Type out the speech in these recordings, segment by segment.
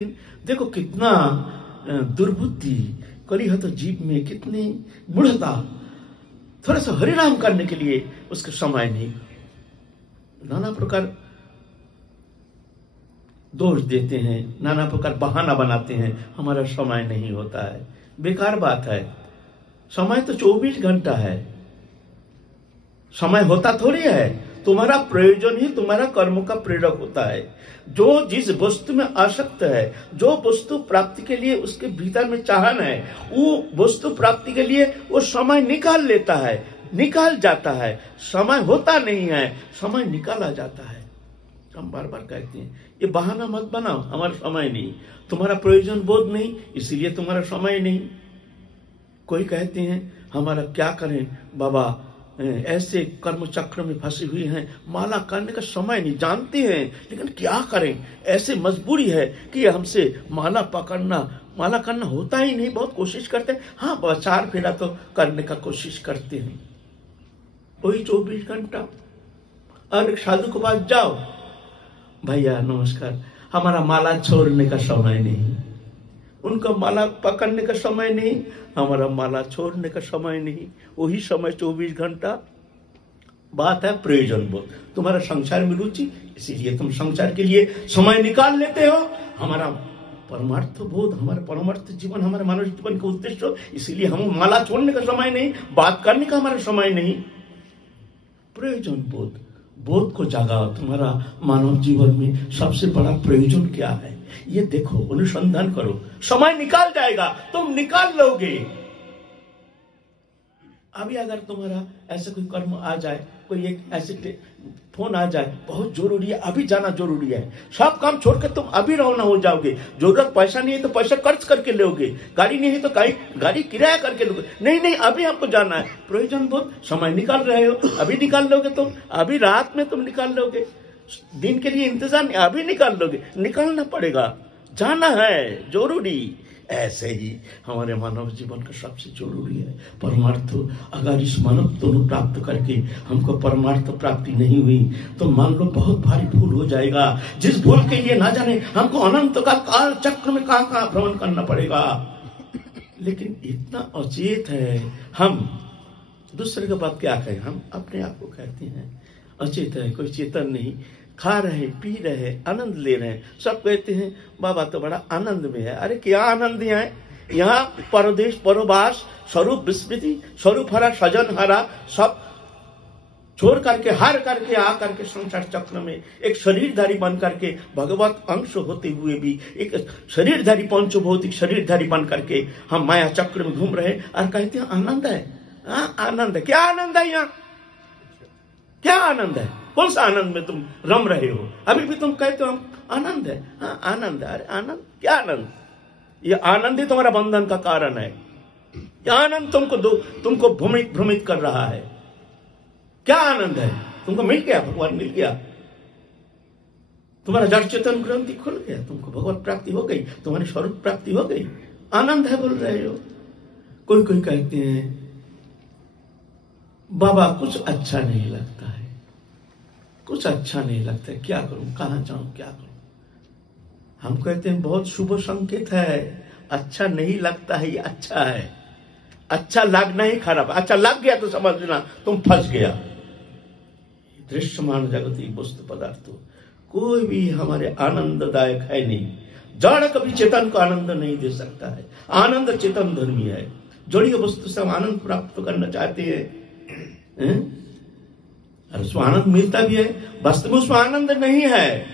देखो कितना दुर्बुद्धि, कलिहत जीव में कितनी मूढ़ता। थोड़ा सा हरिनाम करने के लिए उसका समय नहीं, नाना प्रकार दोष देते हैं, नाना प्रकार बहाना बनाते हैं, हमारा समय नहीं होता है। बेकार बात है, समय तो 24 घंटा है। समय होता थोड़ी है, तुम्हारा प्रयोजन ही तुम्हारा कर्म का प्रेरक होता है। जो जिस वस्तु में आसक्त है, जो वस्तु प्राप्ति के लिए उसके भीतर में चाहन है, वो वस्तु प्राप्ति के लिए वो समय निकाल लेता है, निकाल जाता है। समय होता नहीं है, समय निकाला जाता है। हम बार बार कहते हैं ये बहाना मत बनाओ, हमारा समय नहीं, तुम्हारा प्रयोजन बोध नहीं, इसीलिए तुम्हारा समय नहीं। कोई कहते हैं हमारा क्या करें बाबा, ऐसे कर्म चक्र में फंसी हुई हैं, माला करने का समय नहीं, जानते हैं लेकिन क्या करें, ऐसे मजबूरी है कि हमसे माला करना होता ही नहीं। बहुत कोशिश करते हैं, हाँ 4 फेरा तो करने का कोशिश करते हैं। वही 24 घंटा। और साधु के पास जाओ, भैया नमस्कार, हमारा माला छोड़ने का समय नहीं, उनका माला पकड़ने का समय नहीं, हमारा माला छोड़ने का समय नहीं। वही समय 24 घंटा। बात है प्रयोजन बोध, तुम्हारा संसार में रुचि, इसीलिए तुम संसार के लिए समय निकाल लेते हो। हमारा परमार्थ बोध, हमारा परमार्थ जीवन, हमारे मानव जीवन का उद्देश्य, इसीलिए हम माला छोड़ने का समय नहीं, बात करने का हमारा समय नहीं। प्रयोजन बोध, बोध को जागाओ। तुम्हारा मानव जीवन में सबसे बड़ा प्रयोजन क्या है, ये देखो, अनुसंधान करो। समय निकाल जाएगा, तुम निकाल लोगे। अभी अगर तुम्हारा ऐसा कोई कर्म आ जाए, कोई एक ऐसे फोन आ जाए, बहुत जरूरी है, अभी जाना जरूरी है, सब काम छोड़कर तुम अभी रवाना हो जाओगे। जरूरत पैसा नहीं है तो पैसा खर्च करके लोगे, गाड़ी नहीं है तो गाड़ी किराया करके लोगे। नहीं, अभी हमको जाना है। प्रयोजन बोध, समय निकाल रहे हो, अभी निकाल लोगे तुम, अभी रात में तुम निकाल लोगे। दिन के लिए इंतजार नहीं, अभी निकाल लोगे, निकालना पड़ेगा, जाना है, जरूरी। ऐसे ही हमारे मानव जीवन का सबसे जरूरी है परमार्थ। अगर इस मानव दोनों प्राप्त करके हमको परमार्थ प्राप्ति नहीं हुई तो मान लो बहुत भारी भूल हो जाएगा, जिस भूल के लिए ना जाने हमको अनंत का काल चक्र में कहां भ्रमण करना पड़ेगा। लेकिन इतना अचेत है हम, दूसरे की बात क्या कहें, हम अपने आप को कहते हैं अचेत है, कोई चेतन नहीं। खा रहे, पी रहे, आनंद ले रहे हैं, सब कहते हैं बाबा तो बड़ा आनंद में है। अरे क्या आनंद है यहाँ, परदेश परवास, स्वरूप विस्मृति, स्वरूप हरा सजन हरा, सब छोड़ करके हार करके आ करके संसार चक्र में एक शरीरधारी बन करके भगवत अंश होते हुए भी एक शरीरधारी, पंचभौतिक शरीरधारी बन करके हम माया चक्र में घूम रहे और कहते हैं आनंद है। आनंद है, क्या आनंद है यहाँ, क्या आनंद है, कौन सा आनंद में तुम रम रहे हो? अभी भी तुम कहते हो हम आनंद है, हाँ आनंद है। अरे आनंद, क्या आनंद? ये आनंद ही तुम्हारा बंधन का कारण है। क्या आनंद तुमको भ्रमित कर रहा है? क्या आनंद है? तुमको मिल गया, भगवान मिल गया, तुम्हारा जड़ चेतन ग्रंथि खुल गया, तुमको भगवत प्राप्ति हो गई, तुम्हारी स्वरूप प्राप्ति हो गई, आनंद है बोल रहे हो। कोई कहते हैं बाबा कुछ अच्छा नहीं लगता है, कुछ अच्छा नहीं लगता है, क्या करूं, कहां जाऊं, क्या करूं? हम कहते हैं बहुत शुभ संकेत है, अच्छा नहीं लगता है, ये अच्छा है। अच्छा लगना ही खराब, अच्छा लग गया तो समझना तुम फंस गया। दृश्यमान जगती वस्तु पदार्थ कोई भी हमारे आनंददायक है नहीं। जड़ कभी चेतन को आनंद नहीं दे सकता है। आनंद चेतन धर्मी है। जड़ीय वस्तु से हम आनंद प्राप्त करना चाहते हैं, और उसमें आनंद मिलता भी है, वास्तव में उसमें आनंद नहीं है।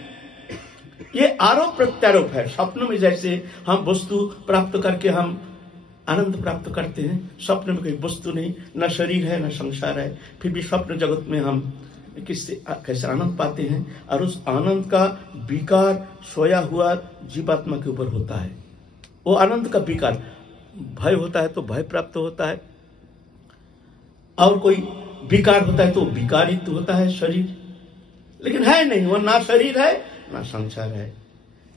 ये आरोप प्रत्यारोप है। स्वप्न में जैसे हम वस्तु प्राप्त करके हम आनंद प्राप्त करते हैं, स्वप्न में कोई वस्तु नहीं, न शरीर है न संसार है, फिर भी स्वप्न जगत में हम कैसे आनंद पाते हैं। और उस आनंद का विकार सोया हुआ जीवात्मा के ऊपर होता है। वो आनंद का विकार, भय होता है तो भय प्राप्त होता है, और कोई विकार होता है तो विकारित होता है शरीर, लेकिन है नहीं, वो ना शरीर है ना संसार है,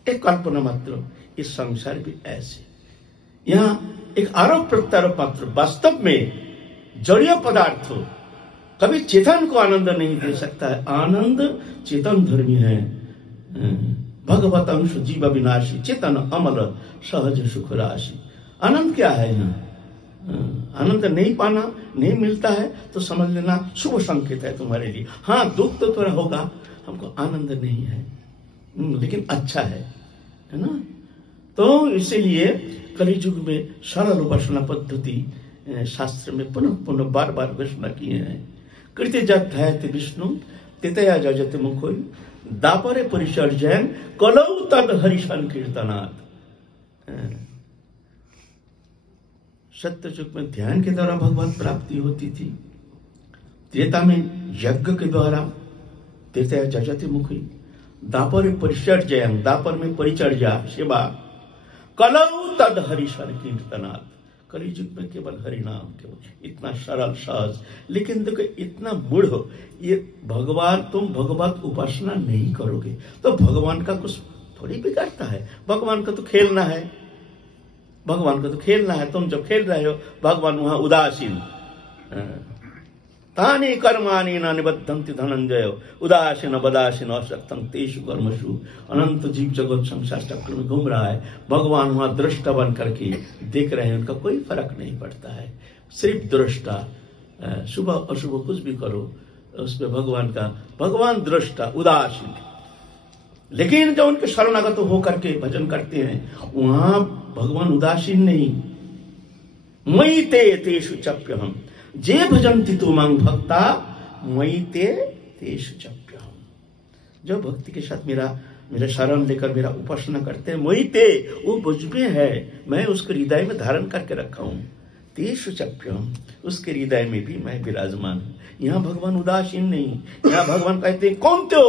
एक कल्पना मात्र। इस संसार भी ऐसे, यहाँ एक आरोप प्रत्यारोप मात्र। वास्तव में जड़ीय पदार्थ कभी चेतन को आनंद नहीं दे सकता है। आनंद चेतन धर्मी है। भगवत अंश जीव विनाशी चेतन अमर सहज सुख राशि। आनंद क्या है यहाँ? आनंद नहीं पाना, नहीं मिलता है तो समझ लेना शुभ संकेत है तुम्हारे लिए। हाँ, दुख तो थोड़ा होगा, हमको आनंद नहीं है, लेकिन अच्छा है ना। तो इसीलिए कलियुग में सरल उपासना पद्धति शास्त्र में पुनः पुनः बार बार घोषणा किए हैं। कृत्य जध्यायते विष्णु तितया जजते मुखोई दापरे परिचर्जयन कलौ तद हरि संकीर्तनात्। सत्य युग में ध्यान के द्वारा भगवान प्राप्ति होती थी, त्रेता में यज्ञ के द्वारा तितया जजते मुखोई, दापरे परिचर्जयन दापर में परिचर्या सेवा, कलौ तद हरि संकीर्तनात्। कलि युग में केवल हरि नाम, केवल इतना सरल सहज। लेकिन देखो इतना मूढ़ हो, ये भगवान, तुम भगवत उपासना नहीं करोगे तो भगवान का कुछ थोड़ी बिगाड़ता है। भगवान का तो खेलना है, भगवान का तो खेलना है। तुम जब खेल रहे हो भगवान वहां उदासीन, तानि कर्माणि न निबद्धन्ति धनंजय उदासीन बदासीन असक्तं तेषु कर्मसु। अनंत जीव जगत संसार चक्र में घूम रहा है, भगवान वहां दृष्टा बन करके देख रहे हैं, उनका कोई फर्क नहीं पड़ता है, सिर्फ दृष्टा। शुभ अशुभ कुछ भी करो उसमें भगवान दृष्टा उदासीन। लेकिन जो उनके शरणागत होकर के भजन करते हैं वहां भगवान उदासीन नहीं। मयि ते तेषु चप्यहम् जे भजन्ति तु मां भक्ता मयि ते तेषु चप्यहम्। जो भक्ति के साथ मेरा शरण लेकर मेरा उपासना करते हैं, मयि ते, वो मुझ में है, मैं उसके हृदय में धारण करके रखा हूं। तेषु चप्यहम्, उसके हृदय में भी मैं विराजमान हूं। यहाँ भगवान उदासीन नहीं, यहाँ भगवान कहते हैं कौन तो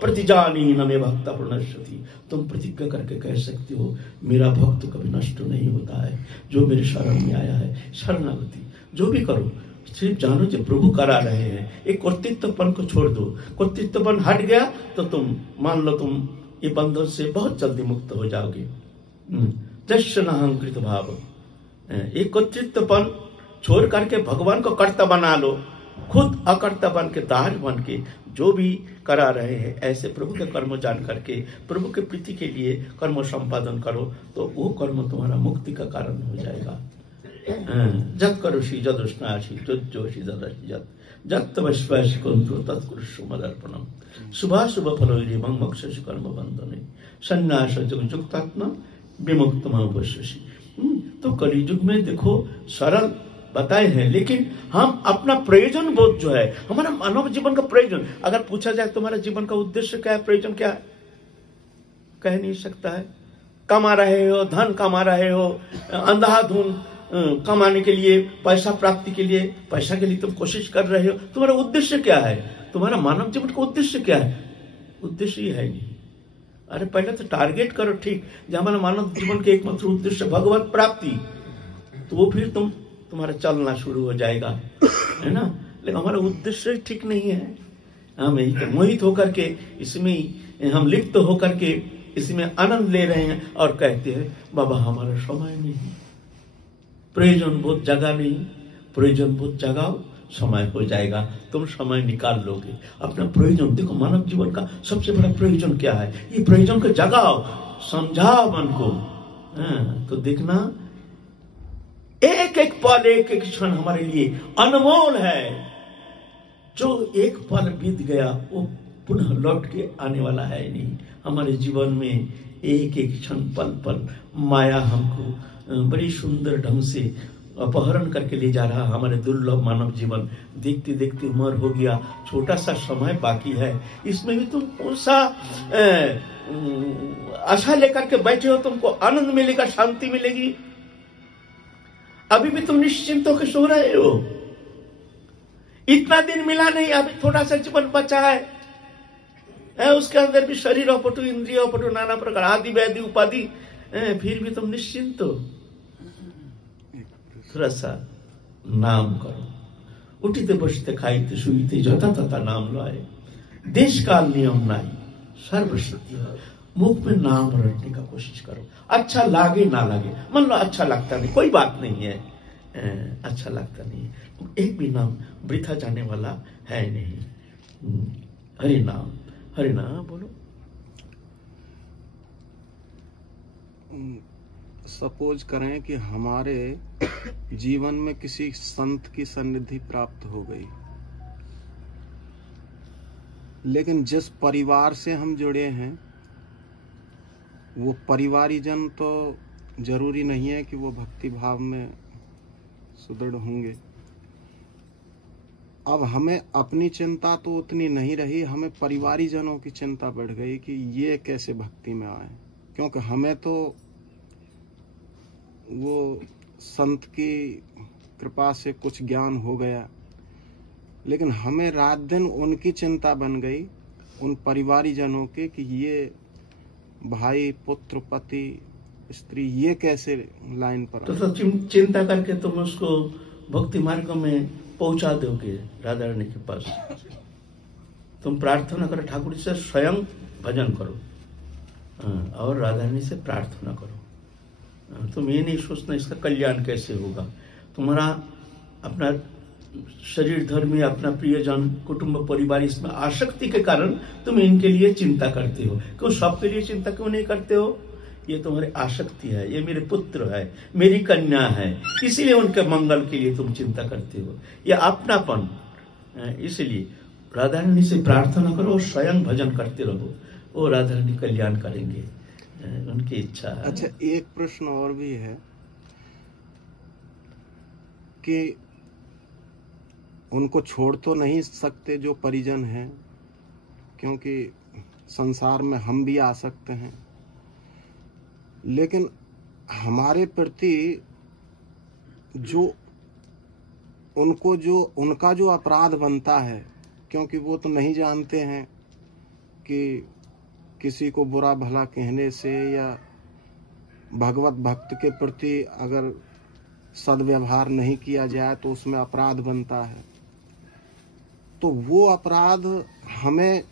प्रतिजानी न मे भक्ता प्रणश्यति। तुम प्रतिज्ञा करके कह सकते हो मेरा भक्त कभी नष्ट नहीं होता है, जो मेरे शरण में आया है। शरणागति जो भी करो सिर्फ जानो जो प्रभु करा रहे हैं। एक कर्तृत्वपन को छोड़ दो, कर्तृत्वपन हट गया तो तुम मान लो तुम ये बंधन से बहुत जल्दी मुक्त हो जाओगे। जस्य नाहंकृत भाव, एक कर्तृत्वपन छोड़ करके भगवान को कर्ता बना लो, खुद अकर्ता बन के दास बन के जो भी करा रहे हैं ऐसे प्रभु के कर्म जान करके प्रभु के प्रीति के लिए कर्म संपादन करो तो वो कर्म तुम्हारा मुक्ति का कारण हो जाएगा। जत करोषि जदुष्णासि जोषि जदि जत जत तवश्वासि कुंतु तत्कुरुषु मदर्पणम शुभाशुभ फलोरिमं मोक्षसि कर्म बंधने संन्यास युक्तात्मा विमुक्तम उपस्यसि। तो कलियुग में देखो सरल बताए हैं, लेकिन हम अपना प्रयोजन बोध जो है, हमारा मानव जीवन का प्रयोजन, अगर पूछा जाए तुम्हारा जीवन का उद्देश्य क्या है, प्रयोजन क्या है, कह नहीं सकता है। कमा रहे हो, धन कमा रहे हो, अंधाधुन कमाने के लिए, पैसा प्राप्ति के लिए, पैसा के लिए तुम कोशिश कर रहे हो, तुम्हारा उद्देश्य क्या है? तुम्हारा मानव जीवन का उद्देश्य क्या है? उद्देश्य ही है नहीं। अरे पहले तो टारगेट करो, ठीक, जब हमारा मानव जीवन के एकमात्र उद्देश्य भगवत प्राप्ति, तो वो फिर तुम्हारा चलना शुरू हो जाएगा, है ना। लेकिन हमारा उद्देश्य ठीक नहीं है, हम यही मोहित होकर के इसमें हम लिप्त होकर के इसमें आनंद ले रहे हैं और कहते हैं बाबा हमारा समय नहीं, प्रयोजन बोध जगा नहीं, प्रयोजन बोध जगाओ, समय हो जाएगा, तुम समय निकाल लोगे अपना प्रयोजन। देखो मानव जीवन का सबसे बड़ा प्रयोजन क्या है, ये प्रयोजन को जगाओ, समझाओ मन को। तो देखना एक एक पल, एक एक क्षण हमारे लिए अनमोल है। जो एक पल बीत गया वो पुनः लौट के आने वाला है नहीं। हमारे जीवन में एक एक क्षण पल पल माया हमको बड़ी सुंदर ढंग से अपहरण करके ले जा रहा। हमारे दुर्लभ मानव जीवन देखते देखते उम्र हो गया, छोटा सा समय बाकी है, इसमें भी तुम कौन सा आशा लेकर के बैठे हो, तुमको आनंद मिलेगा, शांति मिलेगी? अभी भी तुम निश्चिंत होकर सो रहे हो। इतना दिन मिला नहीं, अभी थोड़ा सा जीवन बचा है, उसके अंदर भी शरीर अपटु, इंद्रिय अपटु, नाना प्रकार आदि व्याधि उपाधि, फिर भी तुम निश्चिंत हो। थोड़ा सा नाम करो, उठते बसते खाइते सुईते जथा तथा नाम लाए, देश काल नियम नाई सर्वसिद्धि है। मुख में नाम रटने का कोशिश करो, अच्छा लागे ना लागे, मान लो अच्छा लगता नहीं, कोई बात नहीं है, अच्छा लगता नहीं, एक भी नाम वृथा जाने वाला है नहीं। हरि नाम बोलो। सपोज करें कि हमारे जीवन में किसी संत की सन्निधि प्राप्त हो गई, लेकिन जिस परिवार से हम जुड़े हैं वो परिवारीजन तो जरूरी नहीं है कि वो भक्ति भाव में सुदृढ़ होंगे। अब हमें अपनी चिंता तो उतनी नहीं रही, हमें परिवारीजनों की चिंता बढ़ गई कि ये कैसे भक्ति में आए, क्योंकि हमें तो वो संत की कृपा से कुछ ज्ञान हो गया, लेकिन हमें रात दिन उनकी चिंता बन गई, उन परिवारीजनों के, कि ये भाई पुत्र पति स्त्री ये कैसे लाइन पर तो चिंता करके तुम उसको भक्ति मार्ग में पहुंचा दोगे राधा रानी के पास। तुम प्रार्थना करो ठाकुर से, स्वयं भजन करो और राधा रानी से प्रार्थना करो। तुम ये नहीं सोचना इसका कल्याण कैसे होगा। तुम्हारा अपना शरीर धर्मी, अपना प्रियजन, कुटुंब परिवार, इसमें आसक्ति के कारण तुम इनके लिए चिंता करते हो। क्यों सबके लिए चिंता क्यों नहीं करते हो? ये तुम्हारी आसक्ति है, ये मेरे पुत्र है, मेरी कन्या है, इसीलिए उनके मंगल के लिए तुम चिंता करते हो। ये अपनापन, इसलिए राधा रानी से प्रार्थना करो और स्वयं भजन करते रहो, वो राधा रानी कल्याण करेंगे, उनकी इच्छा है। अच्छा, एक प्रश्न और भी है कि उनको छोड़ तो नहीं सकते जो परिजन हैं, क्योंकि संसार में हम भी आ सकते हैं, लेकिन हमारे प्रति जो उनका जो अपराध बनता है, क्योंकि वो तो नहीं जानते हैं कि किसी को बुरा भला कहने से या भगवत भक्त के प्रति अगर सद्व्यवहार नहीं किया जाए तो उसमें अपराध बनता है। तो वो अपराध हमें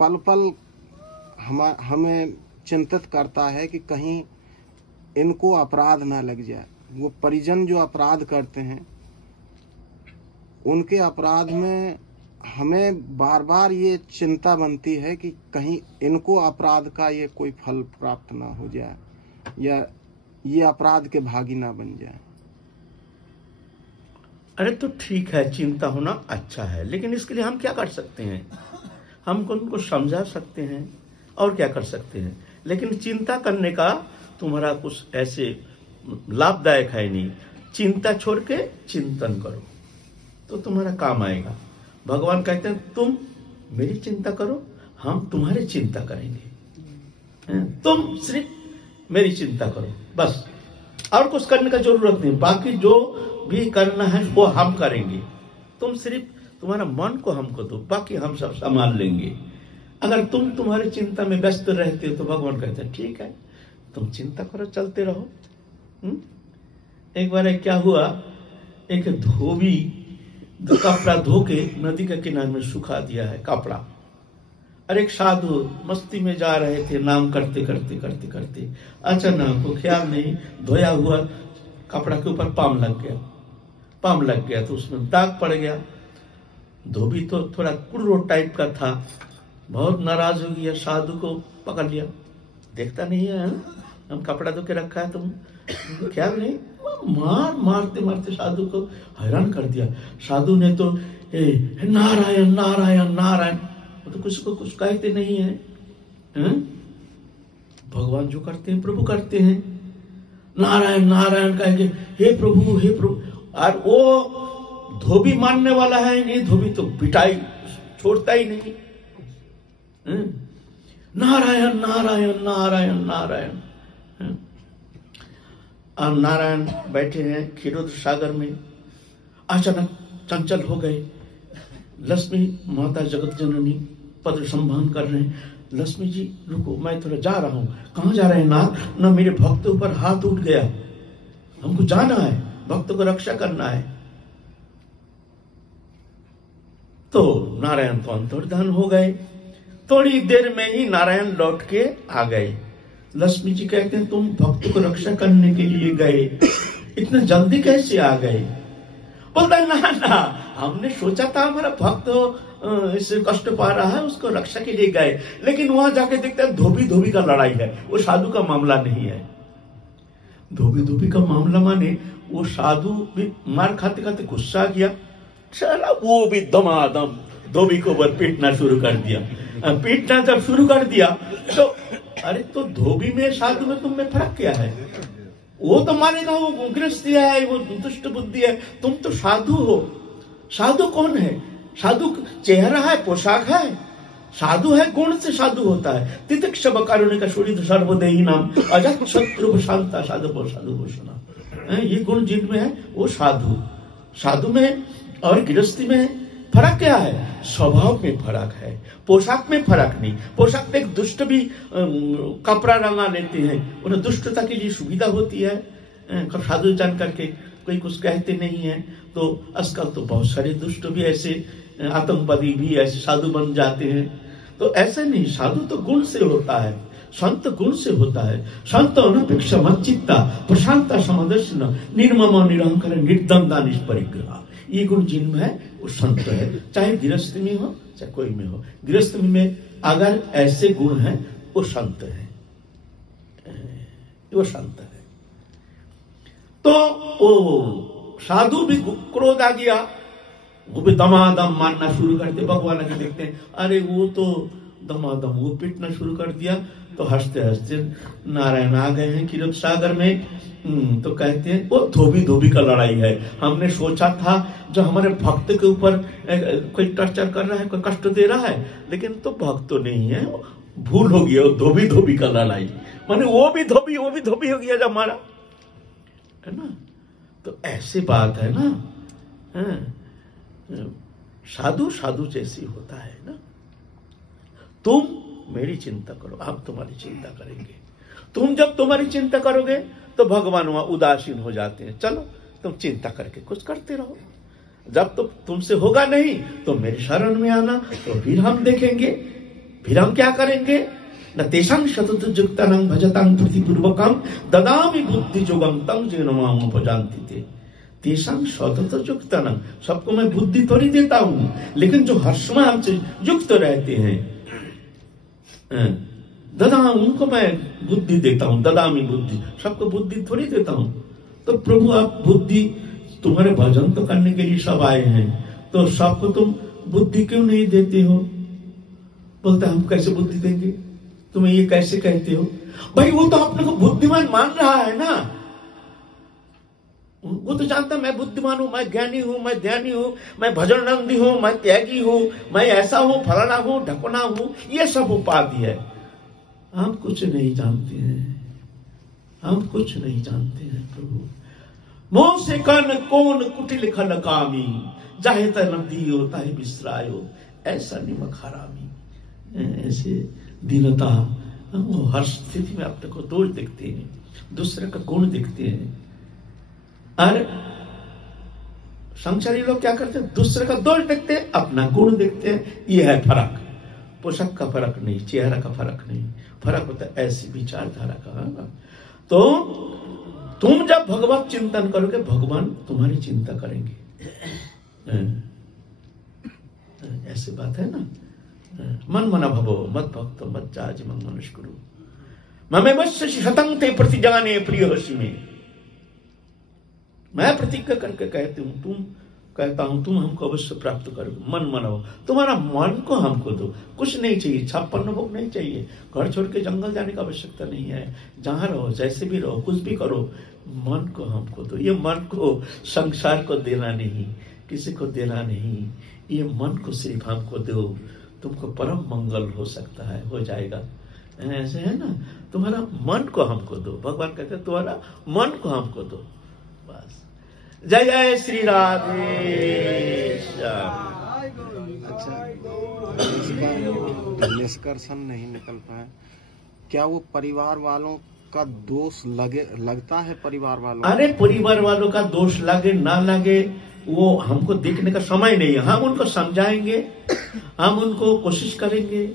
पल पल हमें चिंतित करता है कि कहीं इनको अपराध ना लग जाए। वो परिजन जो अपराध करते हैं उनके अपराध में हमें बार बार ये चिंता बनती है कि कहीं इनको अपराध का ये कोई फल प्राप्त ना हो जाए या ये अपराध के भागी ना बन जाए। अरे तो ठीक है, चिंता होना अच्छा है, लेकिन इसके लिए हम क्या कर सकते हैं? हम उनको समझा सकते हैं और क्या कर सकते हैं, लेकिन चिंता करने का तुम्हारा कुछ ऐसे लाभदायक है नहीं। चिंता छोड़ के चिंतन करो तो तुम्हारा काम आएगा। भगवान कहते हैं तुम मेरी चिंता करो, हम तुम्हारी चिंता करेंगे। तुम सिर्फ मेरी चिंता करो, बस, और कुछ करने का जरूरत नहीं। बाकी जो भी करना है वो हम करेंगे। तुम सिर्फ तुम्हारा मन को हमको दो, बाकी हम सब संभाल लेंगे। अगर तुम तुम्हारी चिंता में व्यस्त रहते हो तो भगवान कहते हैं ठीक है, तुम चिंता करो, चलते रहो। एक बार क्या हुआ, एक धोबी कपड़ा धो के नदी के किनारे में सुखा दिया है कपड़ा, और एक साधु मस्ती में जा रहे थे, नाम करते करते करते करते अचानक को ख्याल नहीं, धोया हुआ कपड़ा के ऊपर पाम लग गया तो उसमें दाग पड़ गया। धोबी तो थोड़ा कुर्रो टाइप का था, बहुत नाराज हो गया, साधु को पकड़ लिया। देखता नहीं है हम कपड़ा धो के रखा है, तुम ख्याल नहीं, मारते मारते साधु को हैरान कर दिया। साधु ने तो नारायण नारायण नारायण, तो कुछ को कुछ कहते नहीं है, भगवान जो करते हैं प्रभु करते हैं, नारायण नारायण कहेंगे, हे प्रभु हे प्रभु। और वो धोबी मानने वाला है नहीं, धोबी तो पिटाई छोड़ता ही नहीं, नारायण नारायण नारायण नारायण। और नारायण बैठे हैं क्षीरोद सागर में, अचानक चंचल हो गए। लक्ष्मी माता जगत जननी पद संभान कर रहे हैं। लक्ष्मी जी रुको, मैं थोड़ा जा रहा हूं। कहां जा रहे हैं नाथ? ना मेरे भक्त ऊपर हाथ उठ गया, हमको जाना है, भक्त को रक्षा करना है। तो नारायण तो अंतर्धान हो गए। थोड़ी देर में ही नारायण लौट के आ गए। लक्ष्मी जी कहते हैं तुम भक्त को रक्षा करने के लिए गए, इतने जल्दी कैसे आ गए? बोलता ना ना, हमने सोचा था हमारा भक्त इससे कष्ट पा रहा है, उसको रक्षा के लिए गए, लेकिन वहां जाके देखते हैं धोबी धोबी का लड़ाई है। वो साधु का मामला नहीं है। धोबी धोबी का मामला माने वो साधु भी मार खाते खाते गुस्सा गया, चला वो भी दमादम धोबी को ऊपर पीटना शुरू कर दिया। पीटना जब शुरू कर दिया तो अरे तो धोबी में साधु में तुम में फर्क क्या है? वो तो मानेगा वो गृहस्थी है, वो दुष्ट बुद्धि है, तुम तो साधु हो। साधु कौन है? साधु चेहरा है, पोशाक है। साधु है गुण से साधु होता है। तितिक्ष कारुणिक शोणित सर्वदेही नाम अजत शत्रु शांता साधु साधु घोषणा। ये गुण जिनमें है वो साधु। साधु में और गृहस्थी में फर्क क्या है? स्वभाव में फर्क है, पोशाक में फर्क नहीं। पोशाक में एक दुष्ट भी कपड़ा रंगा लेते हैं, उन्हें दुष्टता के लिए सुविधा होती है। साधु जान करके कोई कुछ कहते नहीं है। तो आजकल तो बहुत सारे दुष्ट भी ऐसे, आतंकवादी भी ऐसे साधु बन जाते हैं। तो ऐसा नहीं, साधु तो गुण से होता है, संत गुण से होता है। संत अनपेक्षा मच्चित्ता प्रशांता समदर्शन निर्मम निरंकार निर्दंदा निष्परिग्रह। ये गुण जिनमें है वो संत है, चाहे गृहस्थ में हो चाहे कोई में हो। गृहस्थ में अगर ऐसे गुण हैं वो संत है, वो संत है। तो वो साधु भी क्रोध आ गया, वो भी दमादम मानना शुरू करते। भगवान के देखते हैं अरे वो तो दमादम वो पीटना शुरू कर दिया। तो हंसते हंसते नारायण आ गए हैं क्षीर सागर में। तो कहते हैं वो धोबी धोबी का लड़ाई है। हमने सोचा था जो हमारे भक्त के ऊपर कोई टॉर्चर कर रहा है, कोई कष्ट दे रहा है, लेकिन तो भक्त तो नहीं है, भूल हो गया। वो धोबी धोबी का लड़ाई माने वो भी धोबी हो गया जब हमारा, है ना। तो ऐसी बात है ना। साधु साधु जैसी होता है ना। तुम मेरी चिंता करो, हम तुम्हारी चिंता करेंगे। तुम जब तुम्हारी चिंता करोगे तो भगवान वहां उदासीन हो जाते हैं। चलो तुम चिंता करके कुछ करते रहो, जब तो तुमसे होगा नहीं तो मेरी शरण में आना, तो फिर हम देखेंगे, फिर हम क्या करेंगे। न तेषां शतत युक्तानां भजतां प्रतिपूर्वकं ददामि बुद्धि जोगं तं जेन मां उपजान्ति ते। तेषां शतत युक्तानां, सबको मैं बुद्धि थोड़ी देता हूं, लेकिन जो हर्षमय हमसे युक्त रहते हैं ददा, उनको मैं बुद्धि देता हूं। ददामी बुद्धि, सबको बुद्धि थोड़ी देता हूं। तो प्रभु आप बुद्धि, तुम्हारे भजन तो करने के लिए सब आए हैं, तो सबको तुम बुद्धि क्यों नहीं देते हो? बोलता हम कैसे बुद्धि देंगे, तुम्हें ये कैसे कहते हो? भाई वो तो अपने को बुद्धिमान मान रहा है ना। वो तो जानता मैं बुद्धिमान हूं, मैं ज्ञानी हूं, मैं ध्यानी हूं, मैं भजननंदी हूं, मैं त्यागी हूं, मैं ऐसा हूं, फलाना हूं, ढकना हूं। ये सब उपाधि है। हम कुछ नहीं जानते हैं, हम कुछ नहीं जानते हैं प्रभु। मोह से कन कौन कुटिल खल कामी, चाहे त नदियो ताहे बिसरायो, ऐसा निमक हरामी। ऐसे दीनता, वो हर स्थिति में अपने को दोष देखते हैं, दूसरे का गुण देखते हैं। और संसारी लोग क्या करते हैं? दूसरे का दोष देखते हैं, अपना गुण देखते हैं। ये है फर्क। पोशाक का फर्क नहीं, चेहरा का फर्क नहीं, फर्क होता है ऐसी विचारधारा का। तो तुम जब भगवत चिंतन करोगे, भगवान तुम्हारी चिंता करेंगे। ऐसी बात है ना। मन मना भवो मत भक्तो मत जाज मन मनुष्य गुरु ममे वश्य शतंग ते प्रतिजाने प्रिय हसी में। मैं प्रतिज्ञा करके कहता हूं तुम हमको अवश्य प्राप्त करोगे। मन मनाओ, तुम्हारा मन को हमको दो, कुछ नहीं चाहिए, छप्पन भोग नहीं चाहिए, घर छोड़ के जंगल जाने की आवश्यकता नहीं है। जहां रहो, जैसे भी रहो, कुछ भी करो, मन को हमको दो। ये मन को संसार को देना नहीं, किसी को देना नहीं, ये मन को सिर्फ हमको दो, तुमको परम मंगल हो सकता है, हो जाएगा। ऐसे है ना, तुम्हारा मन को हमको दो। भगवान कहते हैं तुम्हारा मन को हमको दो, बस। जय जय श्री राधे श्याम। अच्छा, निष्कर्षण नहीं निकल पाए, क्या वो परिवार वालों का दोष लगता है? परिवार वालों, अरे परिवार वालों का दोष लगे ना लगे वो हमको देखने का समय नहीं है। हम उनको समझाएंगे, हम उनको कोशिश करेंगे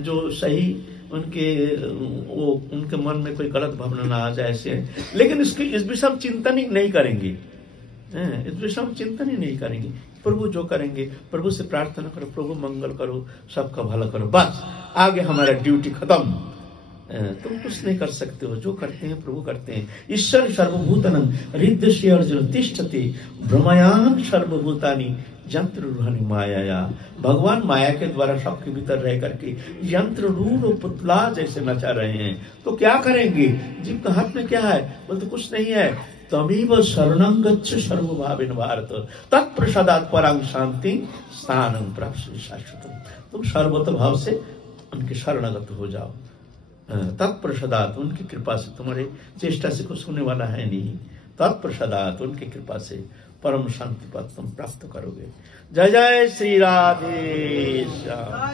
जो सही उनके मन में कोई गलत भावना ना आ जाए ऐसे। लेकिन इस विषय हम चिंतन ही नहीं करेंगे। इस विषय में चिंतन ही नहीं करेंगे। प्रभु जो करेंगे, प्रभु से प्रार्थना करो, प्रभु मंगल करो, सबका भला करो, बस आगे हमारा ड्यूटी खत्म। तुम कुछ नहीं कर सकते हो, जो करते हैं प्रभु करते हैं। ईश्वर सर्वभूतनं हृदय अर्जुन तिष्ठति भ्रमयान सर्वभूतानि यंत्र रूढ़ माया। भगवान माया के द्वारा सबके भीतर रह करके यंत्र रूढ़ पुतला जैसे नचा रहे हैं। तो क्या करेंगे? जीव के हाथ में क्या है? बोलते कुछ नहीं है। तमेव शरणं गच्छ सर्वभावेन भारत तत्प्रसादात् परं शांति स्थानं प्राप्स्यसि शाश्वतम्। तुम सर्वत भाव से उनके शरणागत हो जाओ। तत्प्रसादात्, उनकी कृपा से, तुम्हारे चेष्टा से कुछ होने वाला है नहीं। तत्प्रसादात्, उनकी कृपा से परम शांति पद तुम प्राप्त करोगे। जय जय श्री राधे श्याम।